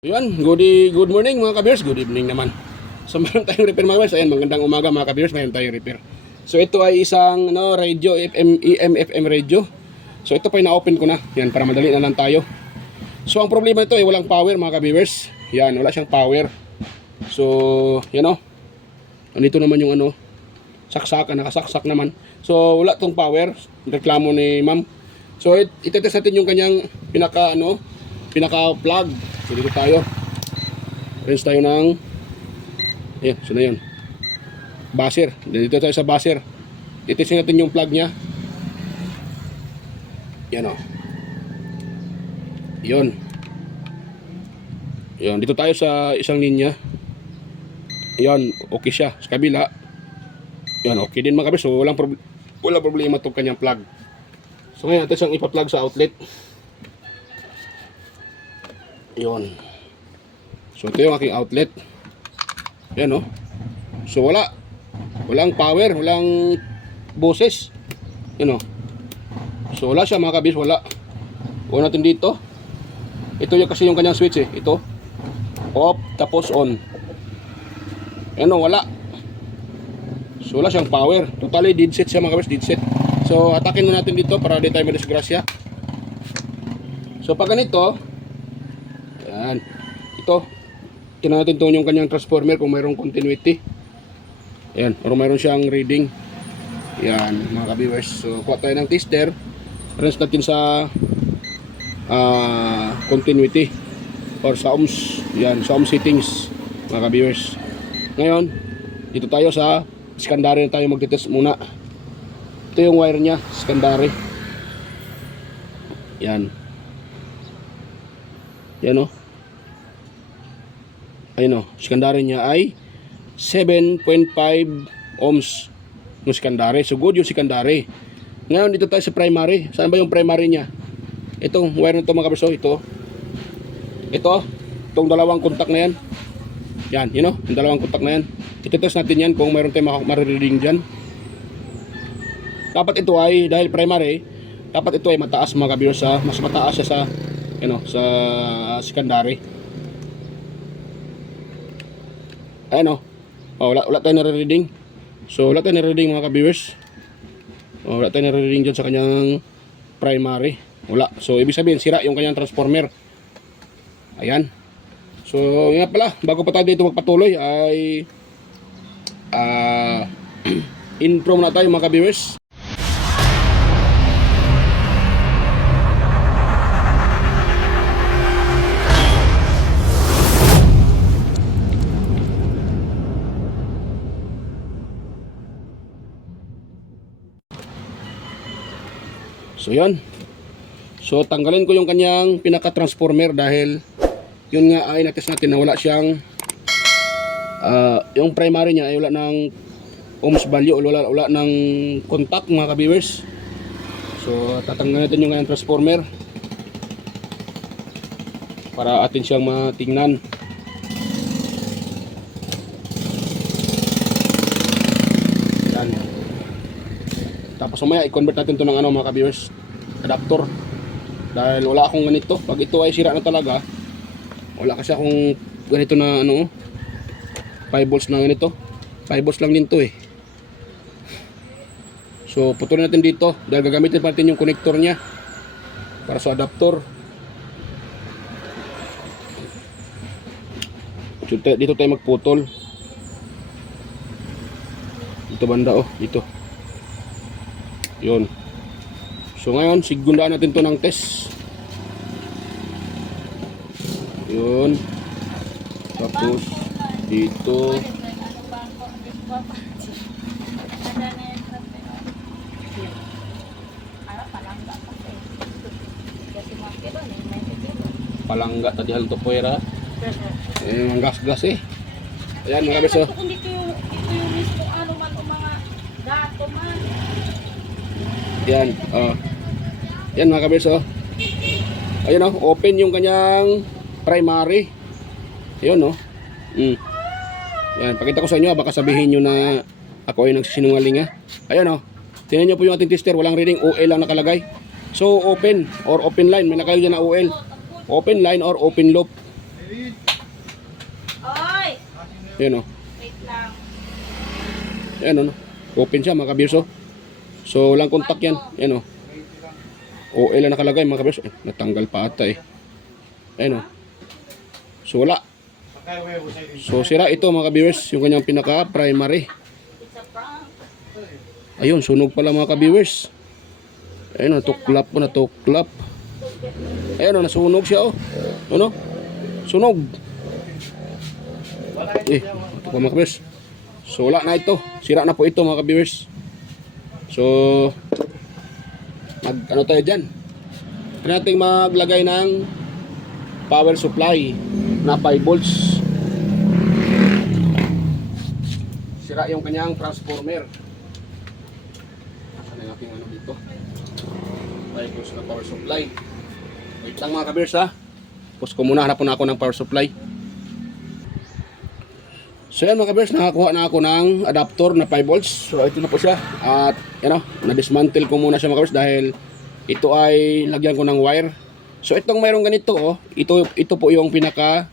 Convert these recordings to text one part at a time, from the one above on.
Yun, good morning mga kabiyers, good evening naman. So meron tayong repair mga kabiyers, ayan, magandang umaga mga kabiyers, meron tayong repair. So ito ay isang radio, AM/FM radio. So ito pa na-open ko na, yan, para madali na lang tayo. So ang problema nito ay walang power mga kabiyers. Yan, wala siyang power. So, yan o. Nandito naman yung saksakan, nakasaksak naman. So wala tong power, reklamo ni ma'am. So itetest natin yung kanyang pinaka-plug. So dito tayo. Rinse tayo ng ayan, so na yun. Buzzer. Dito tayo sa buzzer. Titisin natin yung plug nya. Yan o. Yun. Yun. Dito tayo sa isang linya. Yan. Okay siya. Sa kabila. Yan. Okay din mga kabis. So walang problema itong kanyang plug. So ngayon natin siyang ipa-plug sa outlet. Yun. So ito yung aking outlet. Yan o. So walang power, walang boses. Yan o. So wala siya mga kabis, wala. On natin dito. Ito yung kasi yung kanyang switch eh. Ito. Off, tapos on. Yan o, wala. So wala siyang power. Totally dead set siya mga kabis, dead set. So atakin na natin dito para di tayo madisgrasya. So pag ganito, yan. Ito. Tingnan natin yung kanyang transformer kung mayroong continuity. Yan. O mayroon siyang reading. Yan mga ka-viewers. So kuha tayo ng tester. Rinse natin sa continuity or sa ohms. Yan. Sa ohms settings mga ka-viewers. Ngayon, dito tayo sa secondary na tayo magtitest muna. Ito yung wire nya. Secondary. Yan. Yan o. Ayun o, secondary niya ay 7.5 ohms yung secondary. So good yung secondary. Ngayon dito tayo sa primary. Saan ba yung primary niya? Itong wire na ito mga kaberso. Itong dalawang contact na yan. Yan, yun o, yung dalawang contact na yan. Ito-test natin yan kung mayroon tayong marireading dyan. Dapat ito ay, dahil primary, dapat ito ay mataas mga kaberso. Mas mataas siya sa, sa secondary. Ayan o. Wala tayo nare-reading. So wala tayo nare-reading mga ka-viewers. Wala tayo nare-reading dyan sa kanyang primary. Wala. So ibig sabihin sira yung kanyang transformer. Ayan. So nga pala, bago pa tayo dito magpatuloy ay intro muna tayo mga ka-viewers. So yan. So tanggalin ko yung kanyang pinaka-transformer dahil yun nga ay natest natin na wala siyang yung primary niya ay wala ng ohms value o wala ng contact mga ka-viewers. So tatanggalin natin yung kanyang transformer para atin siyang matingnan. Yan. Tapos mamaya i-convert natin ito ng mga ka-viewers, adapter. Dahil wala akong ganito. Pag ito ay sira na talaga, wala kasi akong ganito na 5 volts na ganito. 5 volts lang din to eh. So putulin natin dito dahil gagamitin pa natin yung connector nya para sa adapter. So, dito tayo magputol. Dito banda dito. Yun. So ngayon, sigundaan natin to ng test. Yun. Tapos dito. Palangga tadi hal to puwera. Ang gas-gas eh. Ayan mga beso. Ito yung mismo man o mga gato man. Yan, yan mga kaberso. Ayun open yung kanyang primary. Ayun Yan, pakita ko sa inyo, baka sabihin nyo na ako ay nagsisinungaling Ayun tingnan nyo po yung ating tester, walang reading, OL lang nakalagay. So open or open line, may nakalagay dyan na OL. Open line or open loop. Oy! Yan o. Wait lang. Yan o. Open siya mga kabiyers. So walang contact yan. Yan o. OL na nakalagay mga kabiyers. Natanggal pa ata eh. Ayan o. So wala. So sira ito mga kabiyers. Yung kanyang pinaka primary. It's a prank. Ayun, sunog pala mga kabiyers. Ayun, natuklap po, natuklap. Ayun, nasunog siya, oh. Ano? Sunog. Ito pa mga kabiyers. So, wala na ito. Sira na po ito mga kabiyers. So, ano tayo dyan? Try natin maglagay ng power supply na 5 volts. Sira yung kanyang transformer. Yung aking ano dito 5 volts na power supply. Wait lang mga kabiyers ha. Tapos muna hanap na ako ng power supply. So yan mga kabiyers, nakakuha na ako ng adapter na 5 volts. So ito na po siya. At yan o, na-dismantle ko muna siya mga kabiyers dahil ito ay lagyan ko ng wire. So itong mayroong ganito oh, ito po yung pinaka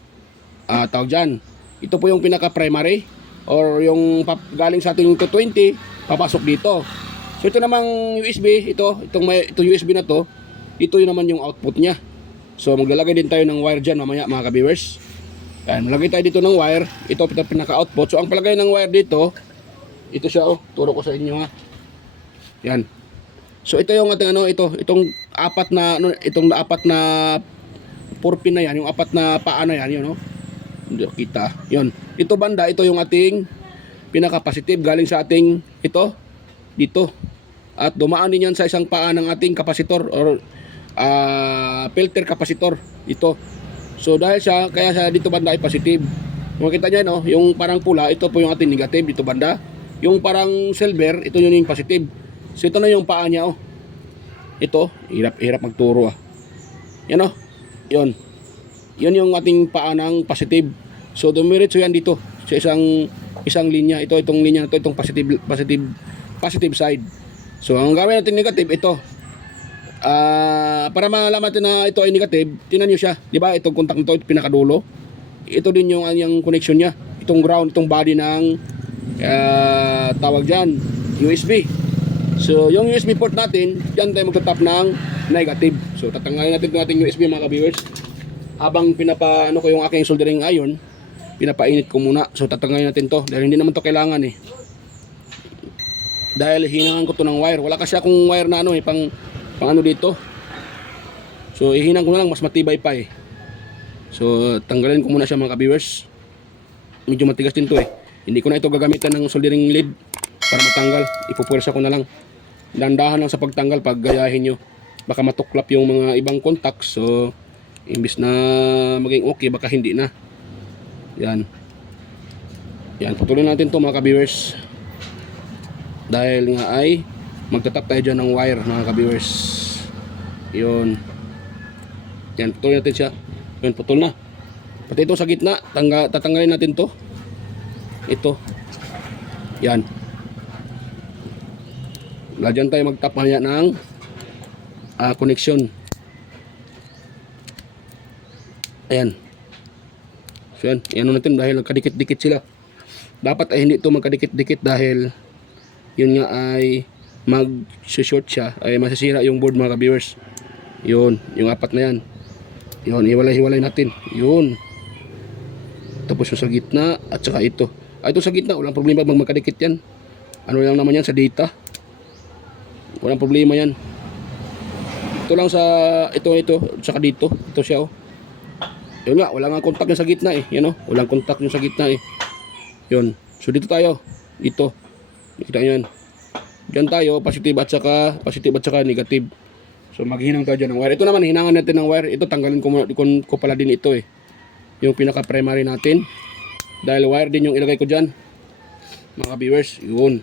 tawag dyan. Ito po yung pinaka primary or yung galing sa ating 220 papasok dito. So ito namang USB, itong USB na to, ito yun naman yung output niya. So maglalagay din tayo ng wire dyan mamaya mga ka-viewers. Yan, malagay tayo dito ng wire, ito pinaka-output. So ang palagay ng wire dito, ito siya oh, turo ko sa inyo ha. Yan. So ito yung ating itong apat na 4 pin na yan, yung apat na paa na yan, yun oh. Hindi kita. Yun. Ito banda, ito yung ating pinaka-positive galing sa ating dito. At dumaan din yan sa isang paa ng ating kapasitor or filter kapasitor ito. So dahil kaya siya dito banda ay positive. Makita niyo no, yung parang pula, ito po yung ating negative dito banda. Yung parang silver, ito yun yung positive. So ito na yung paa niya oh. Ito, hirap magturo ah. Yan oh. Yun. Yun yung ating paa ng positive. So dumiretso yan dito sa isang linya. Itong linya na to, itong positive side. So ang gawin natin negative ito. Para malaman natin na ito ay negative, tingnan niyo siya, 'di ba? Itong contact nito, ito pinakadulo. Ito din yung connection niya. Itong ground, itong body ng tawag diyan, USB. So yung USB port natin, diyan tayo magta-tap ng negative. So tatanggalin natin itong ating USB mga ka-viewers. Habang ko yung aking soldering iron, pinapainit ko muna. So tatanggalin natin to dahil hindi naman to kailangan eh. Dahil hinangan ko to ng wire. Wala kasi akong wire na pang ano dito. So ihinang ko na lang, mas matibay pa eh. So tanggalin ko muna siya mga ka-viewers. Medyo matigas din to eh. Hindi ko na ito gagamitan ng soldering lead para matanggal. Ipupuwersa ko na lang. Dandahan lang sa pagtanggal pag gayahin nyo. Baka matuklap yung mga ibang contacts. So imbis na maging okay, baka hindi na. Yan. Yan, putulin natin to mga ka-viewers. Dahil nga ay magtatap tayo dyan ng wire mga ka-viewers. Yun. Yan, putulin natin siya. Yun, putol na. Pati ito sa gitna, tatanggalin natin to. Ito. Yan. Dyan tayo magtap niya ng connection. Ayan. So yan, yan natin dahil nagkadikit-dikit sila. Dapat ay hindi ito magkadikit-dikit dahil yun nga ay mag-short siya, ay masisira yung board mga ka-viewers. Yun, yung apat na yan. Yun, iwalay-hiwalay natin. Yun. Tapos yung sa gitna at saka ito. Ito sa gitna, walang problema pag magkadikit yan. Ano lang naman yan sa data. Walang problema yan. Ito lang sa ito, saka dito. Ito siya oh. Yun nga, wala nga contact yung sa gitna eh. Yan oh, walang contact yung sa gitna eh. Yun. So dito tayo. Dito. Kita nyo yan. Diyan tayo, positive at saka negative. So maghinang tayo dyan ng wire. Ito naman, hinangan natin ng wire. Ito, tanggalin ko pala din ito eh. Yung pinaka-primary natin. Dahil wire din yung ilagay ko dyan. Mga viewers, yun.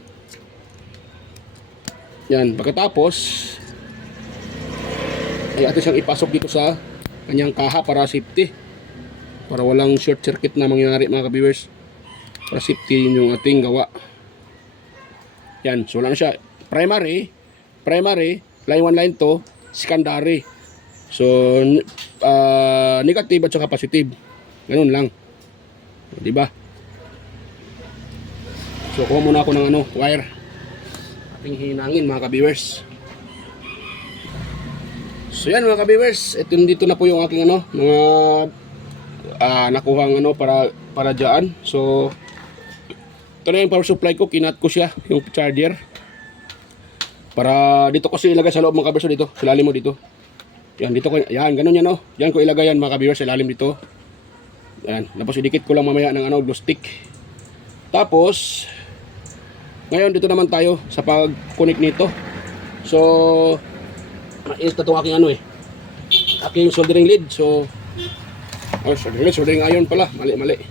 Yan, pagkatapos, ay atin siyang ipasok dito sa kanyang kaha para safety. Para walang short circuit na mangyari mga viewers. Para safety yung ating gawa. Yan, so lang siya. Primary, line 1, line 2, secondary. So, negative at saka positive. Ganun lang. Di ba? So kuha muna ako ng ano, wire. Ating hinangin mga ka-viewers. So yan mga ka-viewers, ito dito na po yung aking ano, mga nakuhang ano para diyan. So ito na yung power supply ko, kinat ko siya, yung charger. Para dito ko siya ilagay sa loob mga ka-viewers, dito, sa lalim mo dito. Yan, dito ko, yan, ganun yan, oh. Yan ko ilagay yan mga ka-viewers, sa lalim dito. Yan, tapos idikit ko lang mamaya ng ano, glue stick. Tapos, ngayon dito naman tayo sa pag-connect nito. So, ito itong aking ano aking soldering lead. So, soldering iron pala, mali.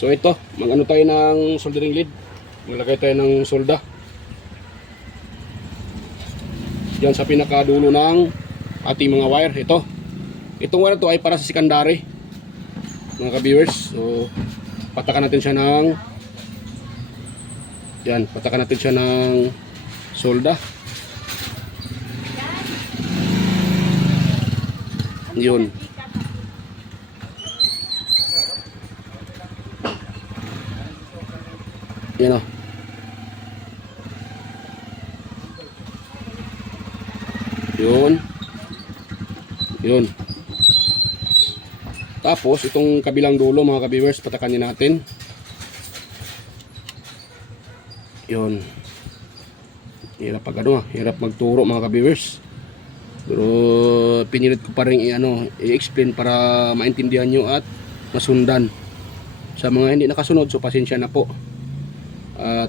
So ito, mag-ano tayo ng soldering lead. Maglagay tayo ng solda. Diyan sa pinakadulo ng ating mga wire. Itong wire to ay para sa secondary, mga ka-viewers. So patakan natin siya ng solda. Yun. Yan o. Yun. Tapos itong kabilang dulo mga ka-viewers, patakanin natin. Yun. Hirap pag ano, hirap magturo mga ka-viewers. Pero pinilit ko pa rin i-explain para maintindihan nyo at masundan. Sa mga hindi nakasunod, so pasensya na po. At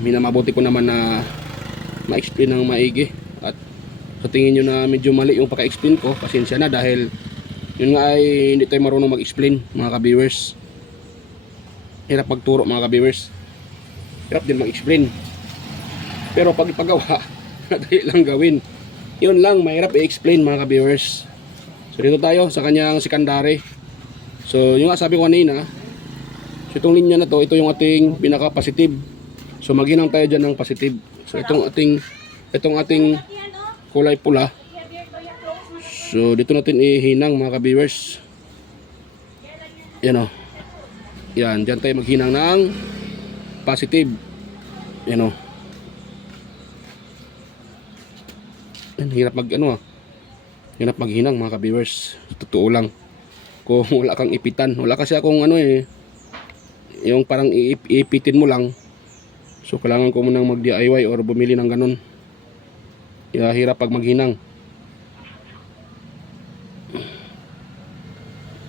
minamabuti ko naman na ma-explain ng maigi. At sa tingin nyo na medyo mali yung paka-explain ko, pasensya na dahil yun nga ay hindi tayo marunong mag-explain mga ka-viewers. Hirap magturo mga ka-viewers. Hirap din mag-explain. Pero pag ipagawa, madali lang gawin. Yun lang, mahirap i-explain mga ka-viewers. So dito tayo sa kanyang secondary. So yung nga sabi ko kanina, so itong linya na to, ito yung ating pinaka-positive. So maghinang tayo dyan ng positive. So itong ating kulay pula. So dito natin ihinang mga ka-viewers. Yan o. Yan, dyan tayo maghinang ng positive. Yan o. Yan, hirap hirap maghinang mga ka-viewers. Totoo lang. Kung wala kang ipitan, wala kasi akong yung parang iipitin mo lang. So kailangan ko munang mag DIY or bumili ng ganun. Kaya hirap pag maghinang.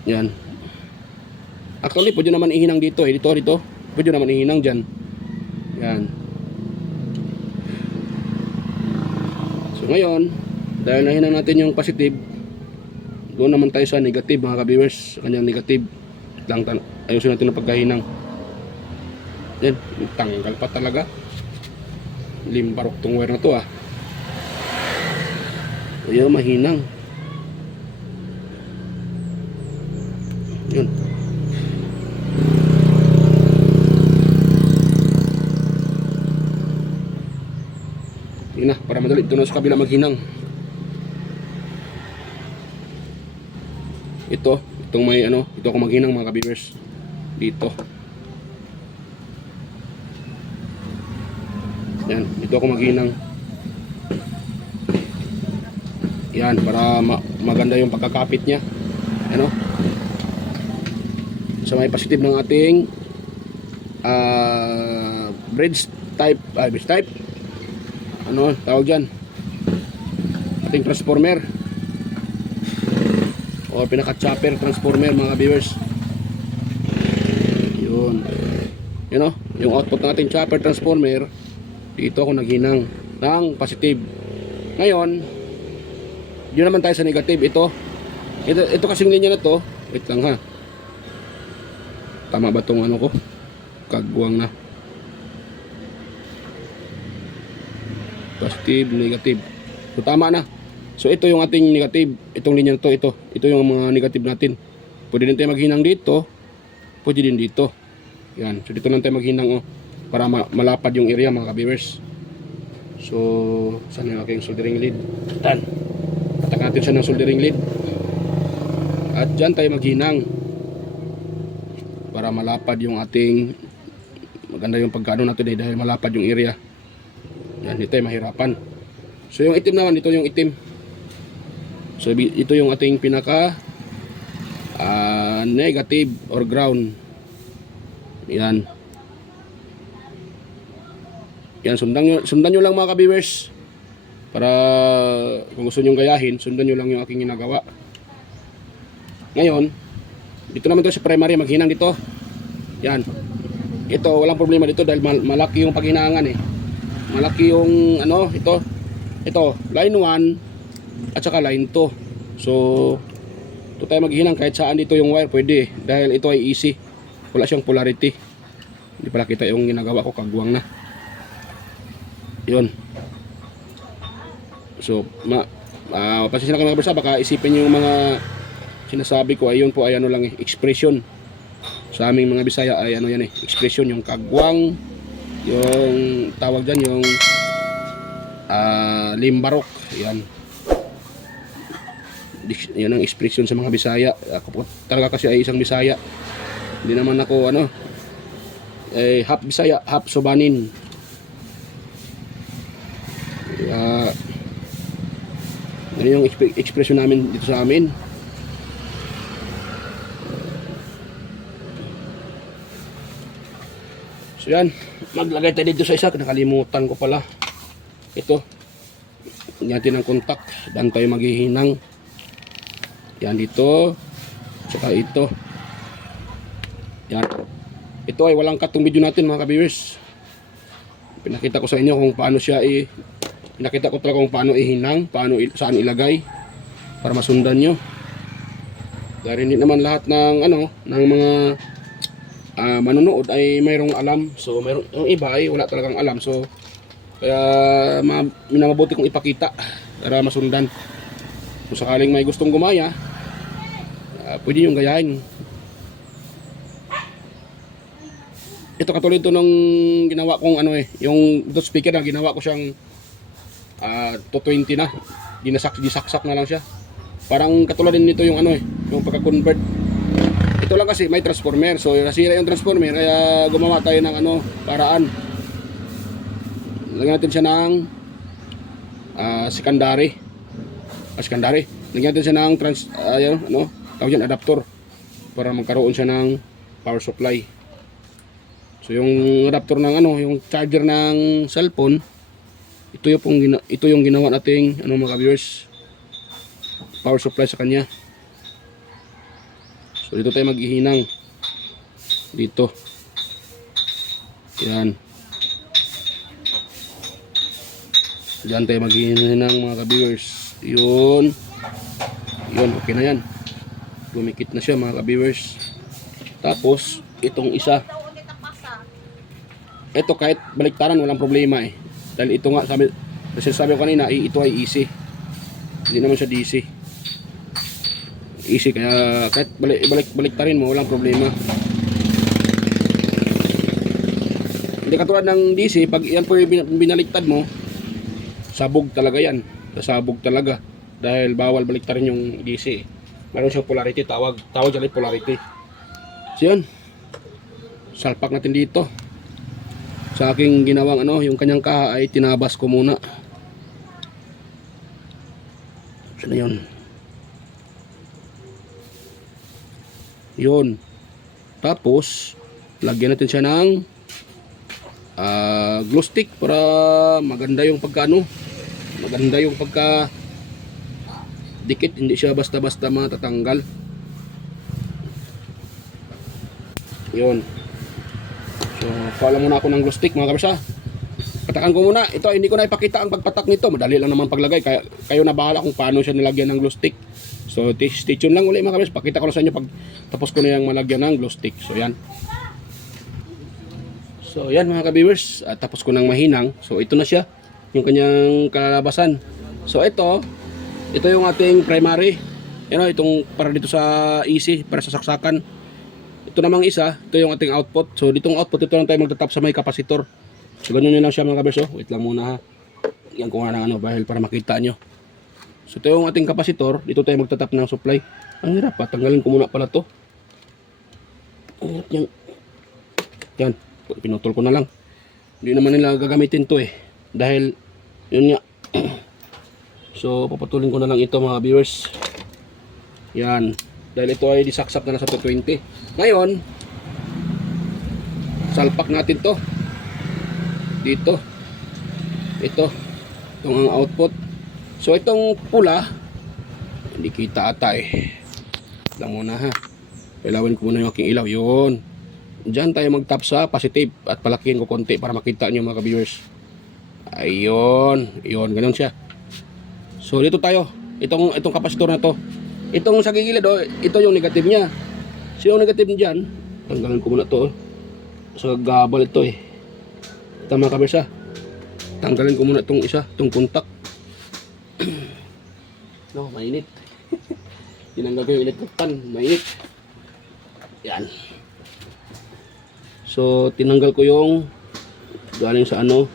Yan. Actually pwede naman ihinang dito dito pwede naman ihinang dyan. Yan. So ngayon, dahil nahinang natin yung positive, doon naman tayo sa negative mga ka-viewers. Sa kanyang negative lang, ayusin natin ang pagkahinang. Yan, tanggal pa talaga. Limbarok tong wire na to Ayaw mahinang. Yun. Yun na, para madali. Ito na sa kabila maghinang. Itong may ito ako maghinang mga ka-viewers. Dito. Yan, dito ako maghinang. Yan, para maganda yung pagkakapit niya. So may positive ng ating bridge type, tawag dyan, ating transformer o pinaka chopper transformer mga viewers. Yun, yung output ng ating chopper transformer. Dito ako naghinang ng positive. Ngayon yun naman tayo sa negative. Ito kasing linya na to, wait lang ha, tama ba tong ko? Kagwang na. Positive, negative. So tama na. So ito yung ating negative. Itong linya na to, ito yung mga negative natin. Pwede din tayo maghinang dito, pwede din dito. Yan. So dito lang tayo maghinang para malapad yung area mga ka-viewers. So saan yung aking soldering lead? Tan. Patak natin siya ng soldering lead. At dyan tayo maghinang. para malapad yung ating maganda yung pagkaano natin dahil malapad yung area. Yan, ito ay mahirapan. So yung itim naman, ito yung itim. So ito yung ating pinaka negative or ground. Yan. Yan, sundan nyo lang mga ka-viewers. Para kung gusto nyo gayahin, sundan nyo lang yung aking ginagawa. Ngayon, dito naman to sa primary, maghinang dito. Yan. Ito, walang problema dito dahil malaki yung paghinangan eh. Malaki yung ano, ito. Ito, line 1 at saka line 2. So, ito tayo maghinang kahit saan dito yung wire, pwede eh. Dahil ito ay easy. Wala siyang polarity. Hindi pala kita yung ginagawa ko, kagwang na. Yun. So, pasensya na kayo mga kabirsa, baka isipin nyo yung mga sinasabi ko ay yun po ay ano lang eh, expression. Sa aming mga Bisaya ay ano yan eh, expression, yung kagwang, yung tawag dyan, yung limbarok, yan. Yan ang expression sa mga Bisaya. Ako po talaga kasi ay isang Bisaya. Hindi naman ako ano, half Bisaya, half Subanin. Yan yung expression namin dito sa amin. So yan, maglagay tayo dito sa isa, nakalimutan ko pala. Ito, natin ang kontak, dan tayo maghihinang. Yan dito, saka ito. Yan. Ito ay walang cut tong video natin mga ka-viewers. Pinakita ko sa inyo kung paano siya pinakita ko talaga kung paano ihinang, saan ilagay para masundan nyo. Dahil hindi naman lahat ng ano, ng mga manonood ay mayroong alam. So mayroong yung iba ay wala talagang alam. So kaya minamabuti kong ipakita para masundan. Kung sakaling may gustong gumaya, pwede yung gayahin. Ito katulad ito nung ginawa kong ano yung Bluetooth speaker na ginawa ko siyang 220 na. Disaksak na lang siya. Parang katulad din nito yung ano yung pagka-convert. Ito lang kasi may transformer. So nasira yung transformer kaya gumawa tayo ng ano, paraan. Lagyan natin siya ng secondary. Secondary. Lagyan natin siya ng tawag yan, adapter para magkaroon siya ng power supply. So yung adapter ng ano, yung charger ng cellphone, ito yung ginawa nating ano mga viewers, power supply sa kanya. So dito tayo maghihinang dito. Yan. Diyan tayo maghihinang mga ka-viewers. Yun, okay na yan. Gumikit na siya mga ka-viewers. Tapos itong isa, ito kahit baliktaran walang problema eh. Dahil ito nga, sabi ko kanina, ito ay easy. Hindi naman siya DC. Easy, kaya kahit baliktarin mo, walang problema. Hindi katulad ng DC, pag yan po yung binaliktad mo, sabog talaga yan. Sasabog talaga. Dahil bawal baliktarin yung DC. Meron siyang polarity, tawag dyan polarity. So yan, salpak natin dito. Sa aking ginawang ano, yung kanyang kaha ay tinabas ko muna. Saan na yun? Yun. Tapos, lagyan natin siya ng glue stick para maganda yung pagkaano. Maganda yung pagka dikit, hindi siya basta-basta matatanggal. Yun. So, paalam muna ako ng glue stick mga kabisa. Patakan ko muna. Ito, hindi ko na ipakita ang pagpatak nito. Madali lang naman paglagay. Kaya kayo na bahala kung paano siya nilagyan ng glue stick. So, stay tuned lang ulit mga kabisa. Pakita ko na sa inyo pag tapos ko na yung malagyan ng glue stick. So, yan. So, yan mga ka-viewers. Tapos ko nang mahinang. So, ito na siya. Yung kanyang kalalabasan. So, ito yung ating primary. Itong para dito sa easy, para sa saksakan. Ito namang isa, ito yung ating output. So ditong output, ito lang tayo magtatap sa may kapasitor. So ganun yun lang siya mga kabers. Wait lang muna ha. Yan ko nga ng ano, dahil para makita nyo. So ito yung ating kapasitor. Dito tayo magtatap ng supply. Ang hirap pa, tanggalin ko muna pala to. Ang hirap niyang. Yan, pinutol ko na lang. Hindi naman nila gagamitin to eh. Dahil, yun nga. So, papatulin ko na lang ito mga viewers. Yan. Dahil ito ay disaksak na sa 220. Ngayon, salpak natin to. Dito. Ito. Itong ang output. So, itong pula, hindi kita ata eh. Lang muna ha. Ilawin ko muna yung aking ilaw. Yun. Diyan tayo mag-tap sa positive at palakihin ko konti para makita nyo mga viewers. Ayun. Yun. Ganun siya. So, dito tayo. Itong kapasitor na to. Itong sa gigilid, oh, ito yung negative niya. So, yung negative niyan, tanggalan ko muna to. Sa gabal ito eh. Tama ka ba? Tanggalin ko muna itong isa, itong contact. No, mainit. Tinanggal ko yung electric pan, mainit. Yan. So, tinanggal ko yung galing sa ano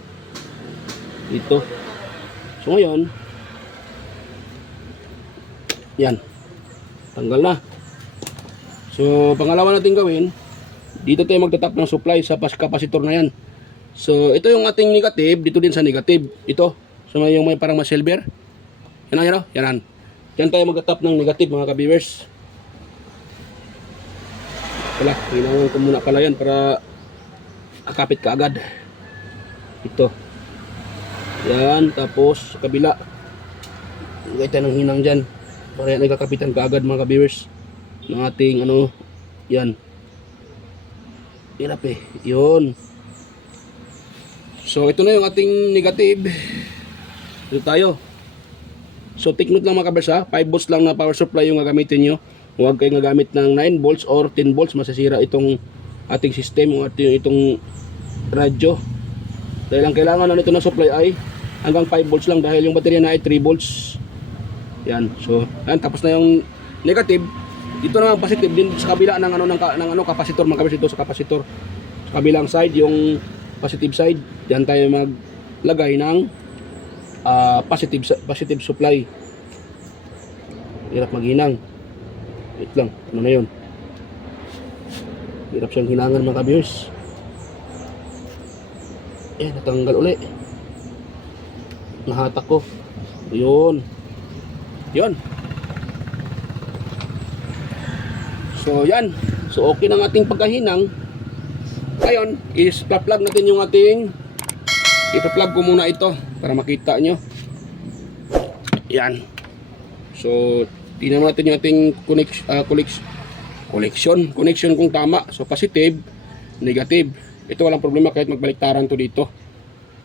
dito. So, ngayon yan. Tanggal na. So, pangalawa natin gawin, dito tayo magtatap ng supply sa capacitor na yan. So, ito yung ating negative, dito din sa negative. Ito, so yung may parang silver. Yan o, yan o, yan. Yan tayo magtatap ng negative mga ka-viewers. Wala, ginawan ko muna pala yan para akapit ka agad. Ito. Yan, tapos sa kabila. Lagay tayo ng hinang dyan. Para yan nagkakapitan ka agad mga ka-viewers. Ng ating ano, yan. Hirap eh, yun. So, ito na yung ating negative. Ito tayo. So, take note lang mga kabers ha. 5 volts lang na power supply yung gagamitin nyo. Huwag kayong gagamit ng 9 volts or 10 volts. Masasira itong ating system o itong radyo. Dahil ang kailangan na nito na supply ay hanggang 5 volts lang. Dahil yung baterya na ay 3 volts. Yan. So, yan. Tapos na yung negative. Dito na ang positive din sa kabila ng kapasitor mga kabers. Ito sa kapasitor. Sa kabilang side yung positive side, diyan tayo maglagay ng positive supply. Hirap maghinang. Wait lang, ano na yun? Hirap siyang hinangan mga ka-viewers. Natanggal uli. Nahatak ko. Yun. Yun. So yan. So okay ng ating pagkahinang. Ngayon, is-plug natin yung ating ipa-plug ko muna ito para makita nyo. Yan. So, tingnan natin yung ating connection kung tama. So, positive, negative. Ito walang problema kahit magbaliktaran to dito.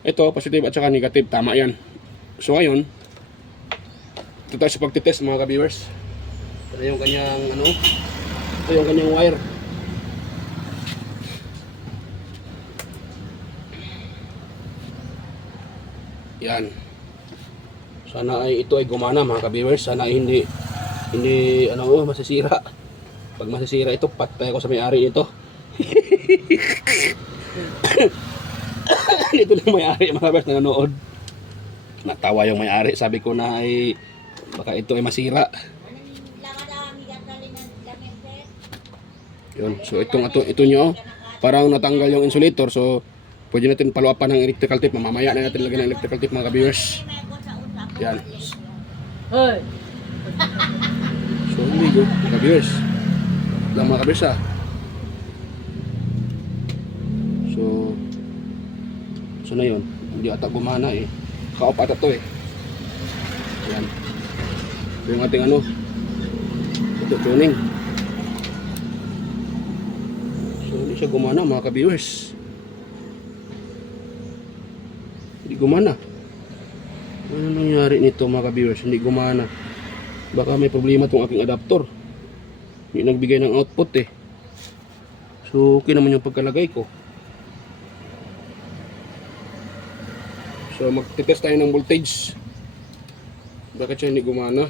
Ito, positive at saka negative. Tama yan. So, ngayon, ito tayo sa pagtitest mga ka-viewers. Ito yung kanyang, ito yung kanyang wire. Yan. Sana ay ito ay gumana mga ka-viewers. Sana ay hindi masisira. Pag masisira ito, patay ako sa may-ari nito. Ito lang may-ari mga ka-viewers na nanood. Natawa yung may-ari. Sabi ko na ay baka ito ay masira. Yun. So ito nyo, parang natanggal yung insulator. So pwede natin paluapan ng electrical tape. Mamamaya na natin lagyan ng electrical tape mga ka-viewers. Yan. Hoy. So hindi go, ka-viewers. Lang mga ka-viewers ha. So na yun. Hindi ata gumana eh. Ka-off ata to eh. Yan. So yung ating ito tuning. So hindi siya gumana mga ka-viewers. Hindi gumana. Ano nangyari nito mga ka-viewers? Hindi gumana. Baka may problema tong aking adapter. Hindi nagbigay ng output eh. So okay naman yung pagkalagay ko. So magtitest tayo ng voltage. Bakit siya hindi gumana?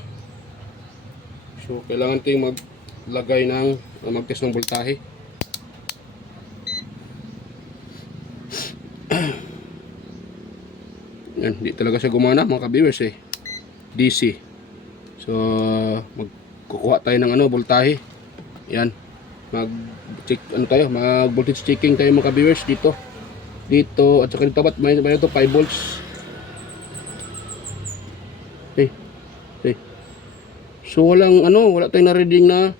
So kailangan tayong maglagay ng mag-test ng voltahe. Yan, di talaga siya gumana mga ka-viewers eh. DC. So magkukuha tayo ng voltahe. Yan. mag check mag voltage checking tayo mga ka-viewers dito at saka dito may ito 5 volts. So wala tayong na-reading na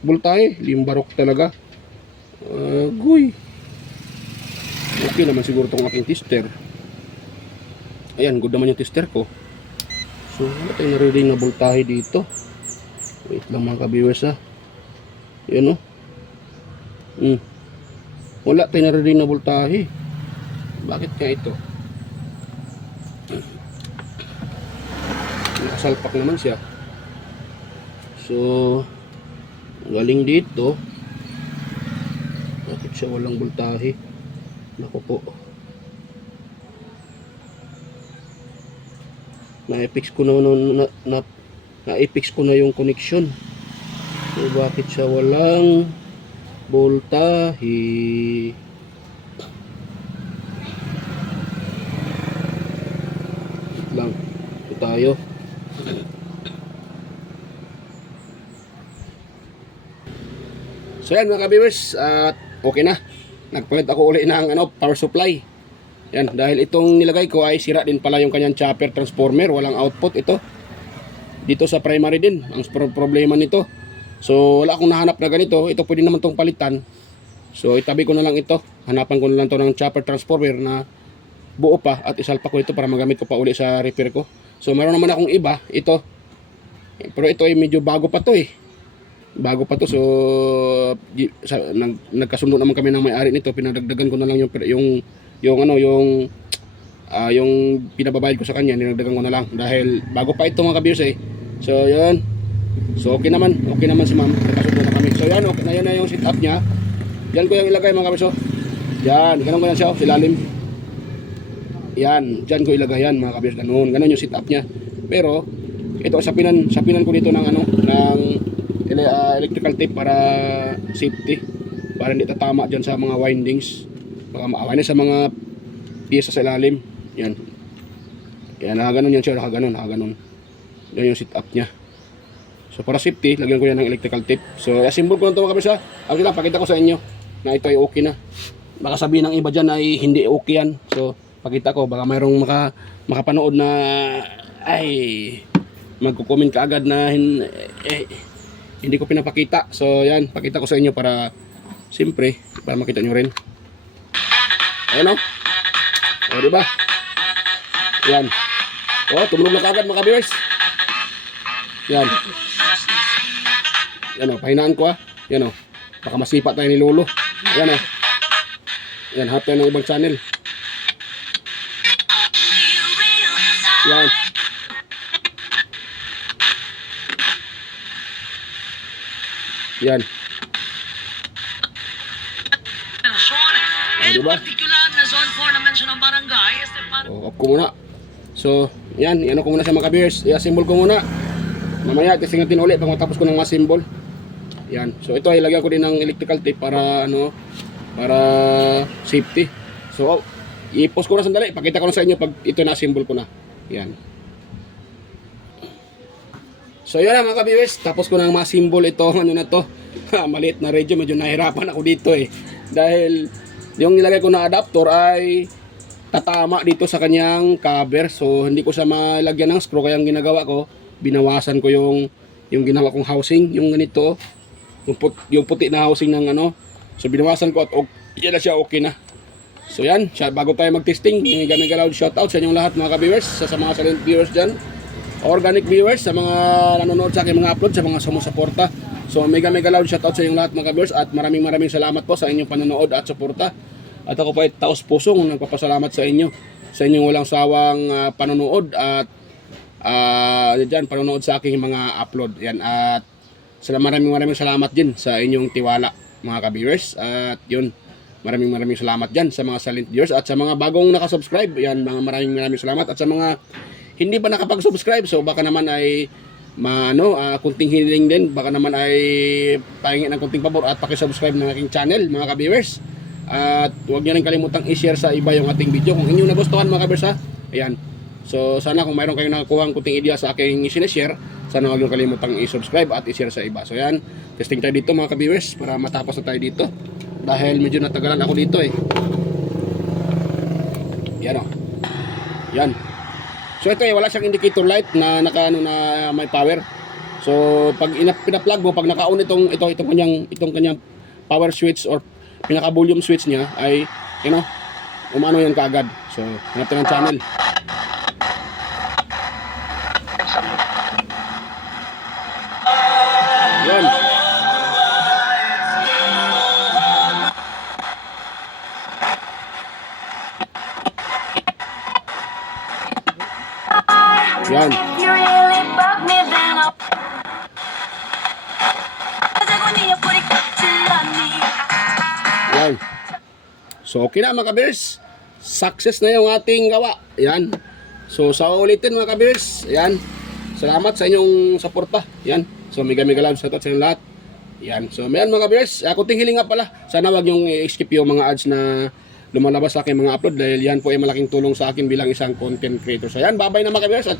voltahe, limbarok talaga. Guy. Okay naman siguro tong aking tester. Ayan, good naman yung tester ko. So wala tayong na-reading na voltahe dito. Wait lang mga ka-viewers ha. Yan o. Wala tayong na-reading na voltahe. Bakit kaya ito? Nakasalpak naman siya. So galing dito, bakit siya walang voltahe? Naku po, na-fix ko na yung connection. So bakit siya walang voltahe? Wait lang, ito tayo. So yan mga ka-viewers, at okay na. Nagpalit ako uli ng power supply. Yan, dahil itong nilagay ko ay sira din pala yung kanyang chopper transformer, walang output ito. Dito sa primary din ang problema nito. So wala akong nahanap na ganito. Ito pwede naman tong palitan. So itabi ko na lang ito. Hanapan ko na lang to ng chopper transformer na buo pa at isalpa ko ito para magamit ko pa uli sa repair ko. So meron naman akong iba, ito. Pero ito ay medyo bago pa to eh. Bago pa to, so nagkasundo naman kami ng may-ari nito. Pinadagdagan ko na lang yung pinababayad ko sa kanya, ninagdagan ko na lang dahil bago pa ito mga ka-viewers eh. So yun, so okay naman si ma'am, nagkasundo na kami. So yan, okay na, yan na yung setup niya. Yan ko yung ilagay mga ka-viewers. Yan, ganun ko yan siya, silalim. Yan, dyan ko ilagay yan mga ka-viewers. Ganun yung setup niya. Pero ito, sapinan ko dito ng electrical tape para safety, para hindi tatama dyan sa mga windings, baka maawain sa mga piyesa sa ilalim. Yan, nakaganon yan siya, nakaganon yan yung setup nya. So para safety, lagyan ko yan ng electrical tape. So assemble ko lang ito mga kabisa. Ako lang, pakita ko sa inyo na ito ay okay na. Baka sabihin ng iba dyan ay hindi okay yan. So pakita ko, baka mayroong makapanood na ay magko-comment ka agad na hindi ko pinapakita. So yan, pakita ko sa inyo para siyempre, para makita nyo rin. Ayan o. O diba? Yan. O, tumulog na kagad mga viewers. Yan. Yan o, pahinaan ko Yan o. Baka masipa tayo ni Lolo. Yan o. Yan, hap tayo ng ibang channel. Yan. Yan. And diba? particular na zone 4 naman siya ng barangay. Off ko muna. So, yan ko muna sa mga ka-viewers. I-assemble ko muna. Mamaya, testing natin ulit pag matapos ko ng mga symbol. Yan. So, ito ay lagyan ko din ng electrical tape para, para safety. So, i-post ko na sandali. Pakita ko na sa inyo pag ito na-assemble ko na. Yan. So yun na mga ka-viewers, tapos ko nang ma-symbol ito, na to. Maliit na radio, medyo nahirapan ako dito eh. Dahil yung nilagay ko na adapter ay tatama dito sa kanyang cover. So hindi ko siya malagyan ng screw, kaya ang ginagawa ko, binawasan ko yung ginawa kong housing, yung ganito, yung puti na housing ng So binawasan ko at yan na siya, okay na. So yan, bago tayo mag-testing, mega loud shoutout sa inyong lahat mga ka-viewers, sa mga silent viewers dyan, organic viewers, sa mga nanonood sa aking mga upload, sa mga sumusuporta. So mega loud shoutout sa inyong lahat mga ka-viewers, at maraming salamat po sa inyong panonood at suporta. At ako po ay taos pusong nagpapasalamat sa inyo, sa inyong walang sawang panonood at dyan, panonood sa aking mga upload. Yan, at maraming salamat din sa inyong tiwala mga ka-viewers. At yun, maraming salamat dyan sa mga silent viewers at sa mga bagong nakasubscribe. Yan, maraming salamat. At sa mga hindi pa nakapag-subscribe, so baka naman ay kunting hiling din, baka naman ay pahingin ng kunting pabor at paki-subscribe ng aking channel mga ka-viewers. At huwag niyo rin kalimutang i-share sa iba yung ating video kung inyong nagustuhan mga ka-viewers ha. Ayan. So sana kung mayroon kayong nakukuha kunting idea sa aking sinishare, sana huwag niyo kalimutang i-subscribe at i-share sa iba. So yan, testing tayo dito mga ka-viewers para matapos na tayo dito. Dahil medyo natagalan ako dito eh. Yan o. Yan. So ito eh, wala siyang indicator light na nakaano na may power. So pag pina-plug mo, pag naka-on itong kanyang power switch or pinaka-volume switch niya ay umano yan kaagad. So hanap tayo ng channel. Yan. Yan. You really bug me, then I'll. Yan. So okay na mga ka-bears. Success na yung ating gawa. Yan. So sa ulitin mga ka-bears. Yan. Salamat sa inyong suporta. Yan. So mega love sa inyong lahat. Yan. So mayan mga ka-bears. Kunting hiling nga pala. Sana wag yung i-skip yung mga ads na lumalabas sa aking mga upload dahil yan po ay malaking tulong sa akin bilang isang content creator. So yan. Bye-bye na mga ka-bears at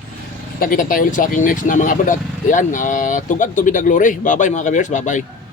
kita tayo ulit sa aking next na mga upload. At yan. To God to be the glory. Bye-bye mga ka-bears. Bye-bye.